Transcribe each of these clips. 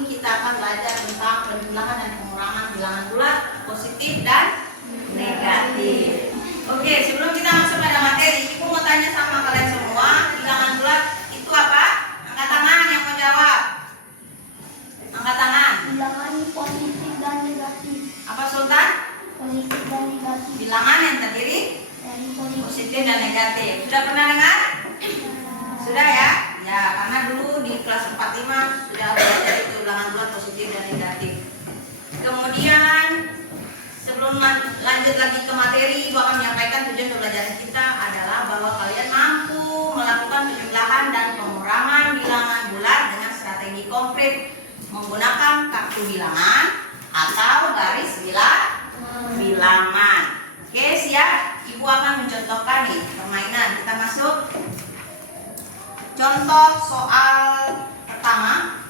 ini kita akan belajar tentang penjumlahan dan pengurangan bilangan bulat, positif dan negatif. Oke, sebelum kita masuk pada materi, Ibu mau tanya sama kalian semua, bilangan bulat itu apa? Angkat tangan yang mau jawab. Angkat tangan. Bilangan positif dan negatif. Apa Sultan? Positif dan negatif. Bilangan yang terdiri Dari positif dan negatif. Sudah pernah dengar? Sudah ya? Ya, karena dulu di kelas 45 sudah belajar itu bilangan bulat positif dan negatif. Kemudian sebelum lanjut lagi ke materi, Ibu akan menyampaikan tujuan pembelajaran kita adalah bahwa kalian mampu melakukan penjumlahan dan pengurangan bilangan bulat dengan strategi konkret menggunakan kartu bilangan atau garis bilangan. Oke, siap? Ibu akan mencontohkan nih permainan. Kita masuk. Contoh soal pertama,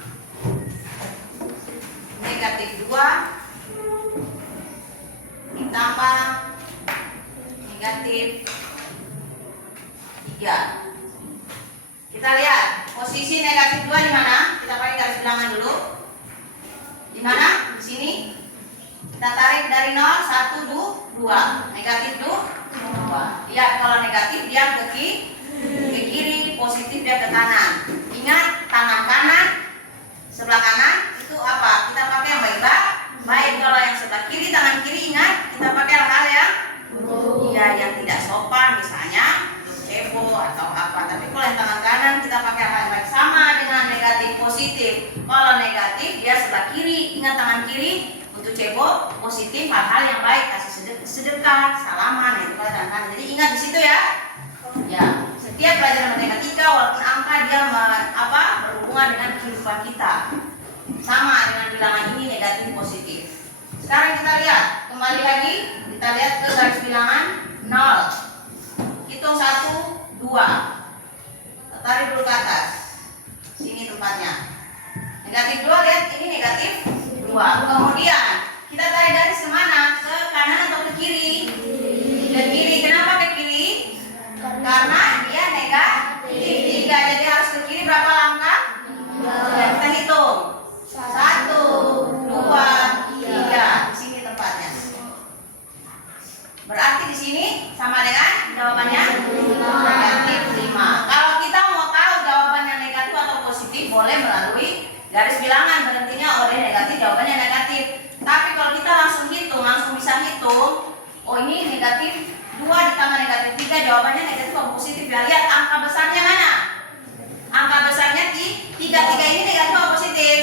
negatif 2 ditambah negatif 3. Kita lihat posisi negatif 2 di mana? Kita pakai garis bilangan dulu. Di mana? Di sini. Kita tarik dari 0, 1, 2. Negatif 2. Lihat, kalau negatif dia ke kiri, positif dia ke kanan. Ingat, tangan kanan, sebelah kanan itu apa? Kita pakai yang baik. Kalau yang sebelah kiri, tangan kiri, ingat kita pakai hal-hal yang yang tidak sopan, misalnya untuk cebo atau apa. Tapi kalau yang tangan kanan kita pakai hal yang baik, sama dengan negatif positif. Kalau negatif dia sebelah kiri, ingat tangan kiri untuk cebo, positif hal-hal yang baik, kasih sedekah, salaman, itu pada tangan kanan. Jadi ingat di situ ya. Ya, setiap pelajaran matematika walaupun angka dia berhubungan dengan kehidupan kita. Sama dengan bilangan ini negatif positif. Sekarang kita lihat, kembali lagi kita lihat ke garis bilangan 0. Hitung 1, 2. Tarik dulu ke atas. Sini tempatnya. Negatif 2, lihat ini negatif 2. Kemudian kita tarik garis kemana? Ke kanan atau ke kiri? Ke kiri. Kenapa ke kiri? Karena dia negatif 3. Jadi harus ke kiri berapa langkah? Kita hitung. 1, 2, 3. Di sini tempatnya. Berarti di sini sama dengan jawabannya negatif 5. Kalau kita mau tahu jawabannya negatif atau positif, boleh melalui garis bilangan. Berhentinya oleh negatif, jawabannya negatif. Tapi kalau kita langsung hitung, langsung bisa hitung. Oh, ini negatif 2 ditambah negatif 3, jawabannya negatif atau positif ya. Lihat angka besarnya mana? Angka besarnya 3 ini negatif atau positif?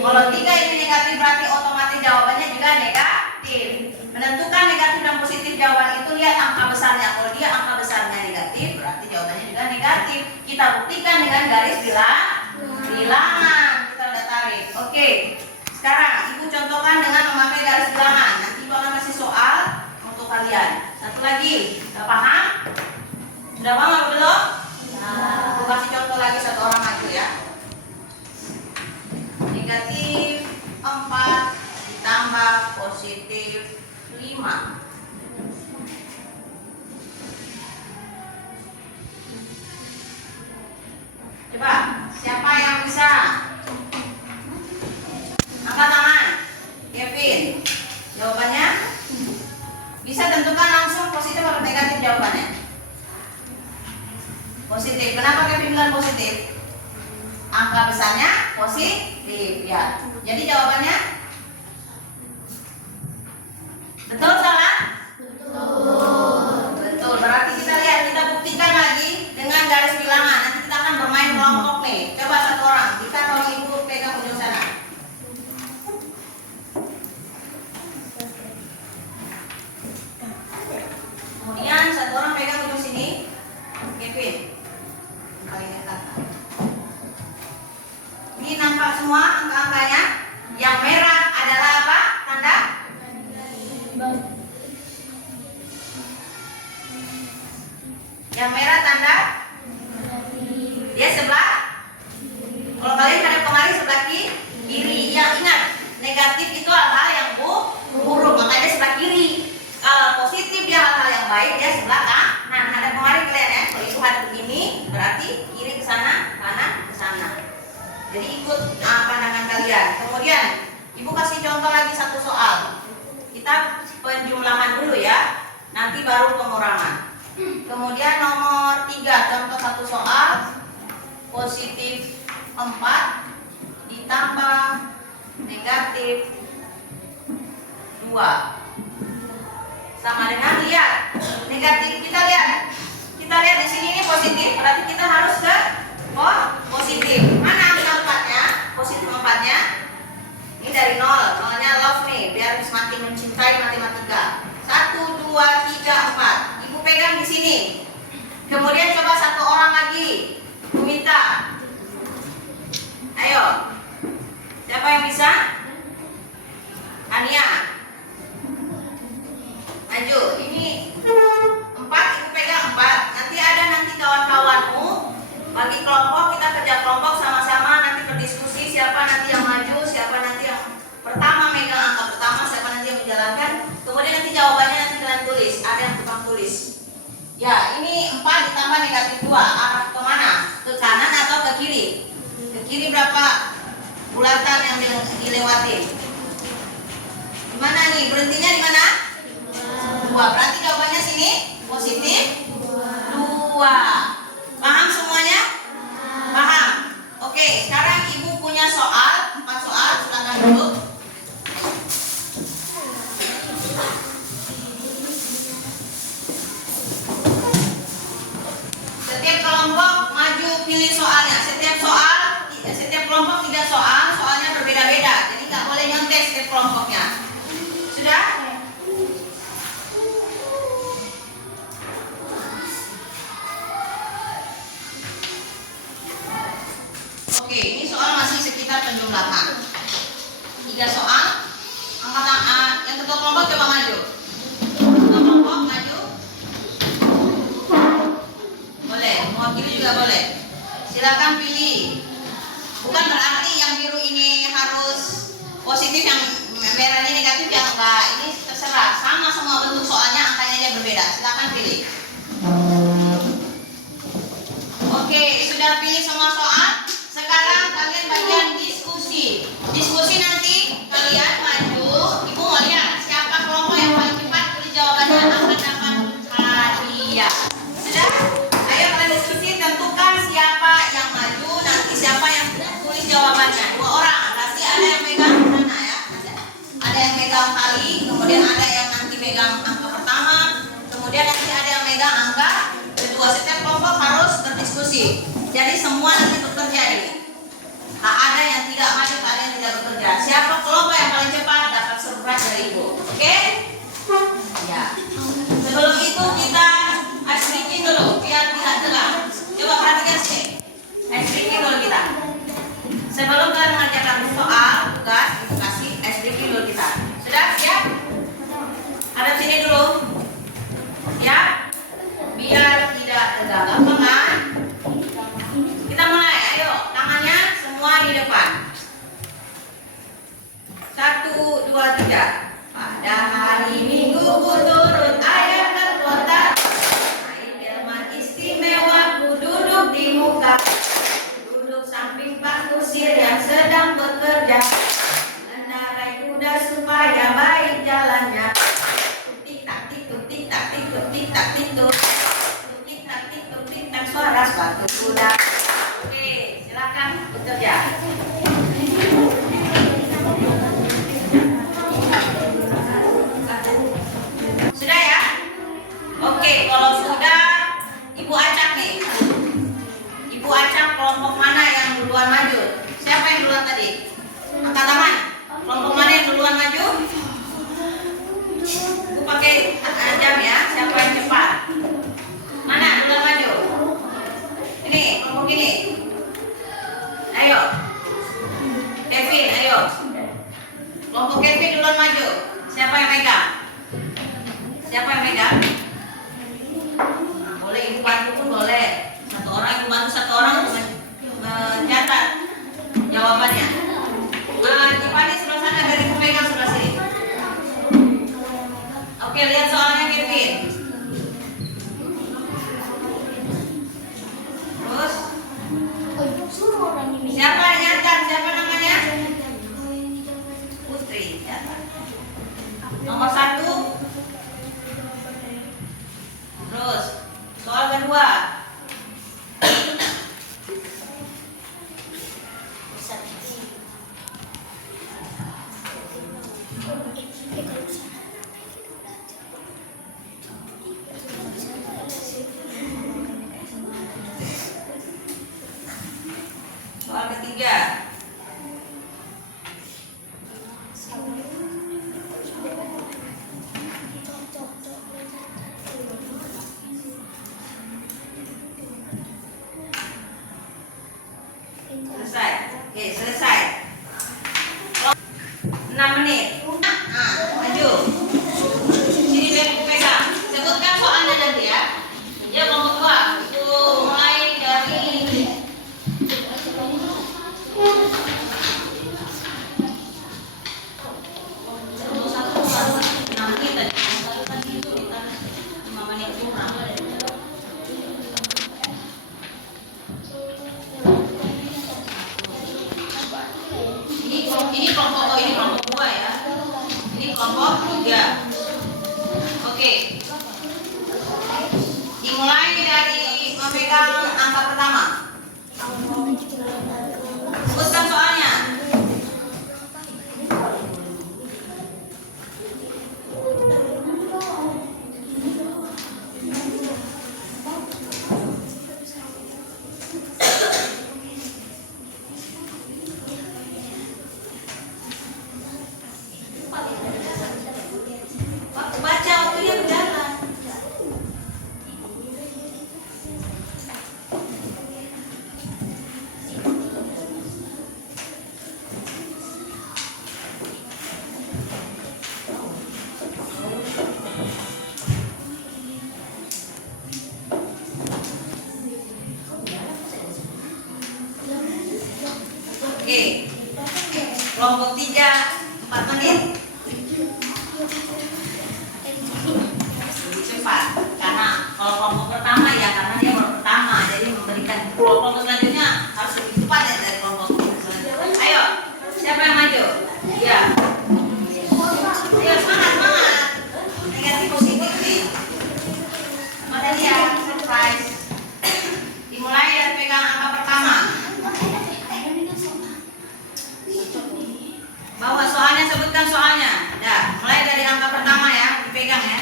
Kalau 3 ini negatif berarti otomatis jawabannya juga negatif. Menentukan negatif dan positif jawaban itu lihat angka besarnya. Kalau dia angka besarnya negatif berarti jawabannya juga negatif. Kita buktikan dengan garis bilangan. Kita udah tarik. Oke. Sekarang Ibu contohkan dengan memakai garis bilangan. Nanti Ibu akan kasih soal untuk kalian. Satu lagi, udah paham? Sudah paham atau belum? Aku kasih contoh lagi satu orang aja ya. Negatif 4 ditambah positif 5. Coba, siapa yang bisa? Angkat tangan. Kevin. Jawabannya? Bisa tentukan langsung positif atau negatif jawabannya? Positif. Kenapa Kevin bilang positif? Angka besarnya positif ya. Jadi jawabannya betul salah? Betul. Berarti kita lihat, kita buktikan lagi dengan garis bilangan. Nanti kita akan bermain kelompok nih. Coba satu orang. Kita kalau Ibu pegang ujung sana. Kemudian satu orang pegang ujung sini. Kevin. Paling dekat. Ini nampak semua angka-angkanya. Yang merah adalah apa? Tanda? Yang merah tanda? Dia sebelah? Kalau kalian pada kemarin sebelah kiri. Ya ingat, negatif itu hal-hal yang buruk. Makanya dia sebelah kiri. Kalau positif dia hal-hal yang baik, dia sebelah kanan. Ada kemarin kalian ya. Kalau itu hadap begini, berarti kiri ke sana, kanan ke sana. Jadi ikut pandangan kalian. Kemudian Ibu kasih contoh lagi satu soal. Kita penjumlahan dulu ya, nanti baru pengurangan. Kemudian nomor 3, contoh satu soal. Positif 4 ditambah negatif 2 sama dengan, lihat negatif, kita lihat di sini ini positif, berarti kita harus ke positif. Mana angka 4-nya? Positif 4-nya ini dari 0, nolnya love nih, biar semakin mencintai matematika. 1, 2, 3, 4. Ibu pegang di sini. Kemudian coba satu orang lagi, Bu minta. Ayo, siapa yang bisa? Ania, maju. Ini 4, Ibu pegang 4. Nanti kawan-kawanmu bagi kelompok, kita kerja kelompok sama-sama, nanti berdiskusi siapa nanti yang maju, siapa nanti yang pertama megang angka pertama, siapa nanti yang menjalankan. Kemudian nanti jawabannya nanti kalian tulis, ada yang tukang tulis. Ya, ini 4 ditambah negatif 2, arah kemana? Ke kanan atau ke kiri? Ke kiri berapa bulatan yang dilewati? Di mana nih? Berhentinya di mana? 2. Berarti jawabannya sini positif 2. Paham semuanya? Paham? Oke, sekarang Ibu punya soal, 4 soal, silakan dulu. Setiap kelompok maju pilih soalnya. Setiap kelompok 3 soal, soalnya berbeda-beda. Jadi nggak boleh nyontek setiap kelompoknya. Sudah? Oke, ini soal masih sekitar penjumlahan. 3 soal. Angkatan yang ketua kelompok coba maju. Ketua kelompok maju. Boleh, mewakili juga boleh. Silakan pilih. Bukan berarti yang biru ini harus positif, yang merah ini negatif, yang enggak. Ini terserah. Sama semua bentuk soalnya, angkanya aja berbeda. Silakan pilih. Oke, sudah pilih semua soal. Sekarang kalian bagian diskusi. Diskusi nanti kalian maju. Ibu mau lihat siapa kelompok yang paling cepat tulis jawabannya akan dapat hadiah. Sudah? Ayo kalian diskusi, tentukan siapa yang maju, nanti siapa yang tulis jawabannya. 2 orang. Berarti ada yang megang mana ya? Ada yang megang kali, kemudian ada yang nanti megang angka pertama, kemudian nanti ada yang megang angka kedua. Setiap kelompok harus berdiskusi. Jadi semua nanti bekerja ini. Tak ada yang tidak maju, tak ada yang tidak bekerja. Siapa kelompok yang paling cepat dapat surprise dari Ibu. Oke? Ya. Sebelum itu kita ice breaking dulu biar tidak tegang. Coba perhatikan sini. Ice breaking dulu kita. Sebelum kalian mengerjakan soal tugas, Ibu kasih ice breaking dulu kita. Sudah siap? Hadap sini dulu. Siap? Biar tidak tegang. Gampang kan? Kita mulai, ayo, tangannya semua di depan. 1, 2, 3. Pada hari Minggu ku turut ayah ke kota. Naik delman istimewa, ku duduk di muka. Duduk samping Pak Kusir yang sedang bekerja. Mengendarai kuda supaya baik jalannya. Tik tak tik tuk tik tak tik tuk tik tak tik tuk. Tik tak tik tuk tik tak suara sepatu kuda. Oke, silakan bekerja. Sudah ya? Oke, kalau sudah, Ibu acak nih. Ibu acak kelompok mana yang duluan maju. Siapa yang duluan tadi? Angkat tangan. Kelompok mana yang duluan maju? Ibu pakai jam ya. Siapa yang cepat? Mana duluan maju? Ini, kelompok ini. Ayo. Kevin, ayo. Kelompok Kevin duluan maju. Siapa yang megang? Siapa yang megang? Nah, boleh Ibu bantu pun boleh. Satu orang Ibu bantu, satu orang mencatat jawabannya. Dipani sebelah sana, dari Ibu pegang sebelah sini. Oke, lihat soalnya Kevin. Terus siapa yang nyatat? Siapa namanya? 6 menit. Nah, maju. Sini pegang. Sebutkan soalnya nanti ya. Ya kelompok 2. Itu mulai dari ini kelompok 2 ya. Ini kelompok 3. Oke. Dimulai dari memegang angka pertama. Sebutkan soalnya. Baca waktunya berjalan. Oke. Kelompok 3 4 menit. Cepat, karena kalau kelompok pertama ya karena dia baru pertama jadi memberikan kelompok selanjutnya harus lebih cepat ya dari kelompok selanjutnya. Ayo, siapa yang maju? Ya. Ayo semangat. Negatif positif nih. Mana dia? Surprise. Dimulai dari pegang angka pertama. Bawa soalnya, sebutkan soalnya. Ya, mulai dari angka pertama ya, dipegang ya.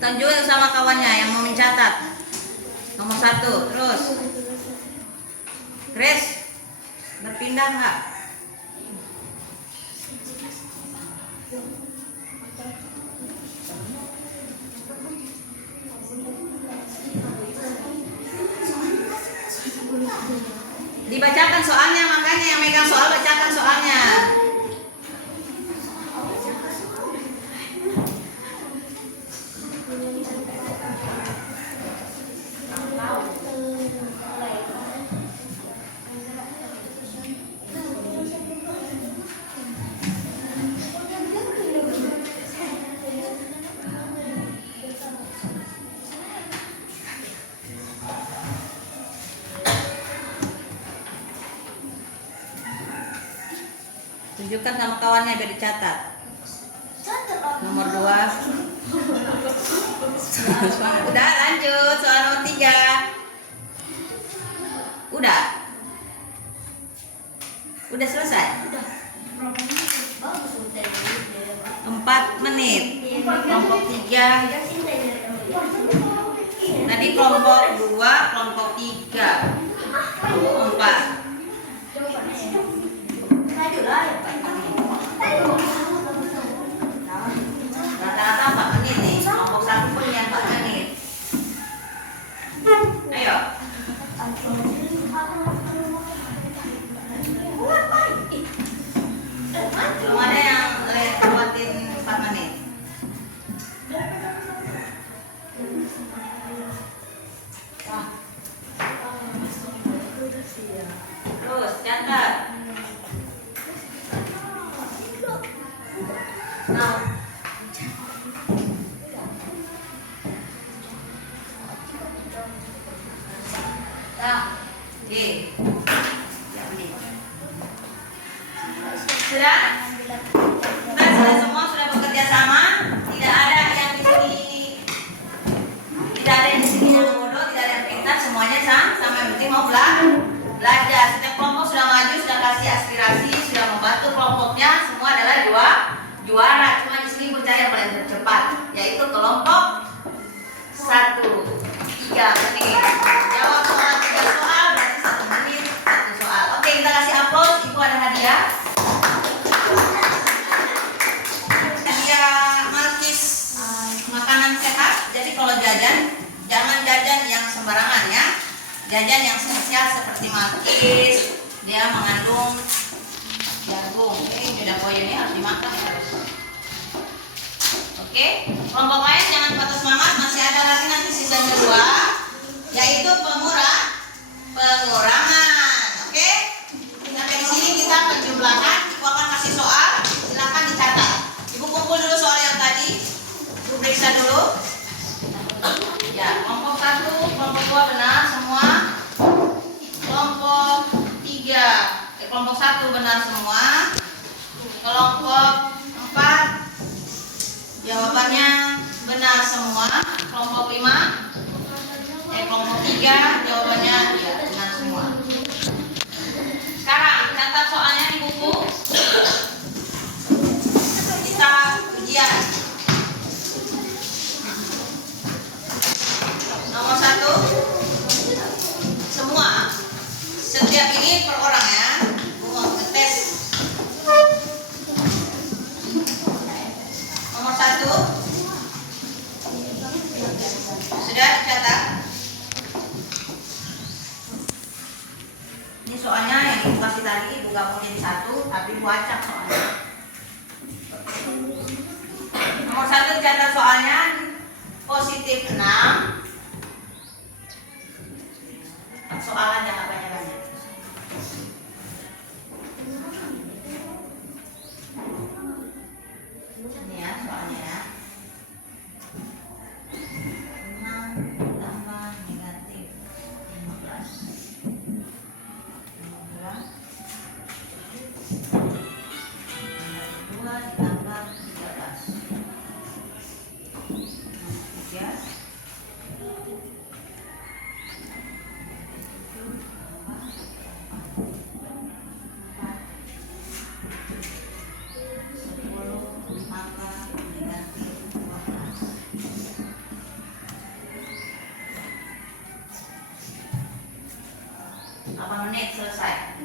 Tunjukin sama kawannya yang mau mencatat. Nomor 1, terus. Grace, berpindah nggak? Dibacakan soalnya, makanya yang megang soal bacakan soalnya. Tunjukkan sama kawannya biar dicatat. Nomor 2. Udah lanjut soal nomor 3. Udah selesai. 4 menit. Kelompok 3. Tadi kelompok 2, kelompok 3. Kelompok 4. Rata-rata 4 menit nih. Kelompok 1 pun yang 4 menit. Ayo. Belum ada yang lewatin 4 menit. Terus catat. Nah. Sudah? Kita sudah semua sudah bekerja sama. Tidak ada yang di sini, tidak ada yang di sini yang bodoh, tidak ada yang pintar. Semuanya sama yang penting mau belajar. Setiap kelompok sudah maju, sudah kasih aspirasi, sudah membantu kelompoknya. Semua adalah juara. Cuma di sini mencari yang paling tercepat, yaitu kelompok 1 3 menit. Jawab soal 3 soal berarti 1 menit 1 soal. Oke, kita kasih aplaus. Ibu ada hadiah. Hadiah jajan yang sehat seperti malkis, dia mengandung jagung. Ini udah koyo nih, harus dimakan ya. Oke, kelompok lain jangan patah semangat, masih ada lagi nanti season kedua, yaitu pengurangan. Oke, sampai di sini kita penjumlahan. Ibu akan kasih soal, silakan dicatat. Ibu kumpul dulu soal yang tadi, ibu periksa dulu. Ya, kelompok 1, kelompok 2 benar semua. Kelompok 1 benar semua. Kelompok 4 jawabannya benar semua. Kelompok 3 jawabannya ya benar semua. Sekarang catat soalnya di buku. Kita ujian. Nomor 1, semua. Setiap ini per orang ya. Mau ngetes. Nomor 1 sudah dicatat. Ini soalnya yang ibu kasih tadi, ibu gabung jadi 1, tapi ibu acak soalnya. Nomor 1 dicatat soalnya positif 6. Soalan jangan banyak-banyak. Ini ya soalnya ya. 6 tambah negatif 15. 2 ditambah 13. 3. Menit selesai.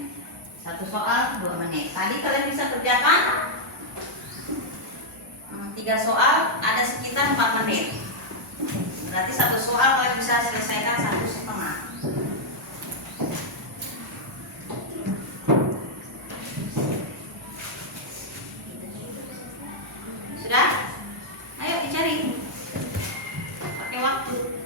1 soal 2 menit. Tadi kalian bisa kerjakan 3 soal ada sekitar 4 menit. Berarti 1 soal kalian bisa selesaikan 1,5. Sudah? Ayo dicari. Pakai waktu.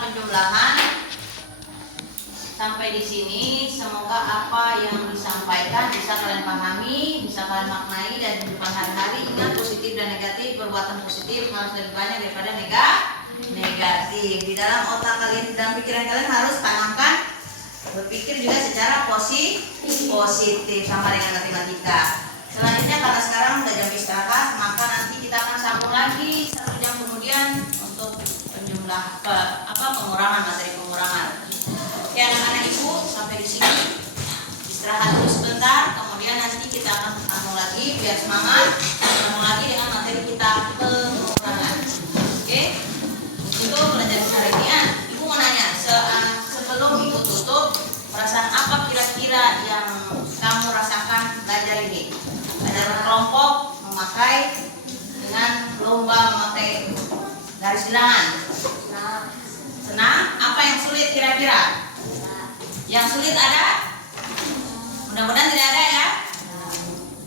Penjumlahan sampai di sini, semoga apa yang disampaikan bisa kalian pahami, bisa kalian maknai dan kehidupan hari-hari. Ingat, positif dan negatif, perbuatan positif harus lebih banyak daripada negatif. Di dalam otak kalian dan pikiran kalian harus tanamkan berpikir juga secara positif sama dengan matematika. Selanjutnya karena sekarang udah jam istirahat, maka nanti kita akan sambung lagi 1 jam kemudian untuk pengurangan, materi pengurangan. Oke anak-anak ibu, sampai di sini istirahat dulu sebentar, kemudian nanti kita akan sambung lagi biar semangat, sambung lagi dengan materi kita pengurangan. Oke, itu belajar hari ini ya. Ibu mau nanya, sebelum ibu tutup, perasaan apa kira-kira yang kamu rasakan belajar ini? Belajar berkelompok, memakai dengan lomba memakai garis bilangan. Senang? Apa yang sulit kira-kira? Yang sulit ada? Mudah-mudahan tidak ada ya.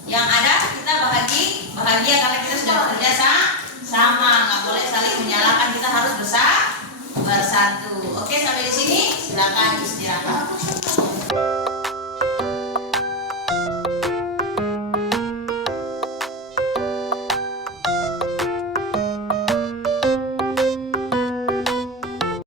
Yang ada kita bahagia karena kita sudah bekerja sama. Nggak boleh saling menyalahkan, kita harus bersatu. Oke, sampai di sini silakan istirahat.